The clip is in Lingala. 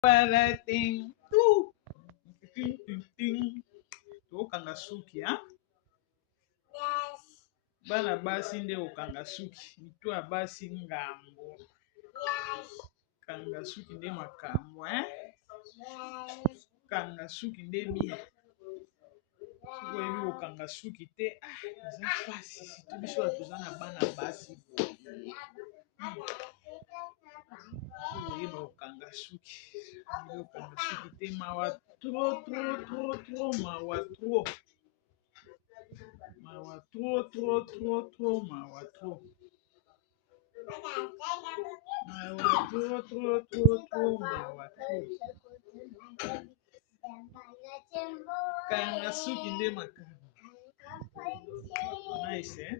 Wala ting tu. Ting ting ting. Tokanga suki ha. Bana basi nde okanga suki. Mitu ya basi ngambo. Kanga suki nde makambo hein. Kanga suki nde bien. Soki oyebi kokanga suki te eza mpasi sito biso bato toza na bana basi oyeba kokanga suki okanga suki te mawa tro mawa tro mawa tro mawa tro mawa tro kanga suki nde makambo nice eh?